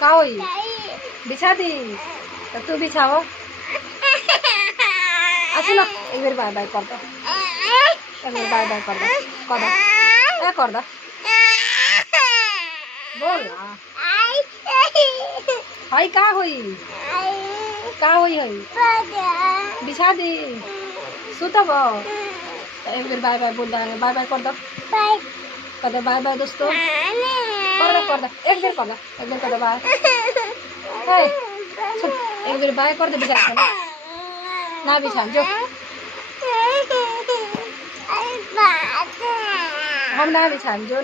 का होई बिछा दी तो तू बिछाओ आसु ना एक बार बाय बाय कर दो एक बार बाय बाय कर दो बोल ना हाय का होई हई बिछा दी सुतब एक बार बाय बाय बोल देंगे बाय बाय कर दो बाय बाय दोस्तों कर दो एक बार कर दो बाय एक बार बाय कर दो बिछा ना बिछा जो हम ना बिछा जो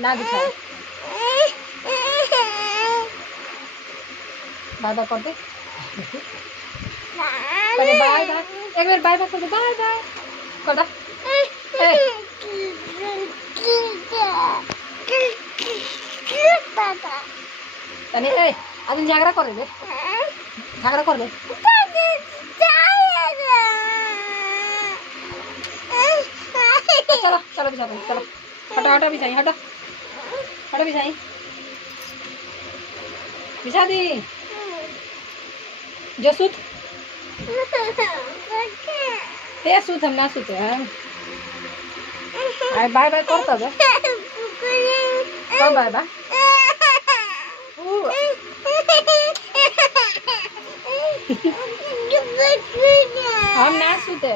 ना बिछा बाय बाय कर दे बाय बाय एक बार बाय बाय कर दो बाय बाय कर दो तनी अजून झगड़ा कर दे चलो चलो बिछा दो चलो हटो बिछाई हटो बिछा दी जो सूत ते सूत हम ना सूते बाय बाय करता है कब बाय बाय हम ना सूते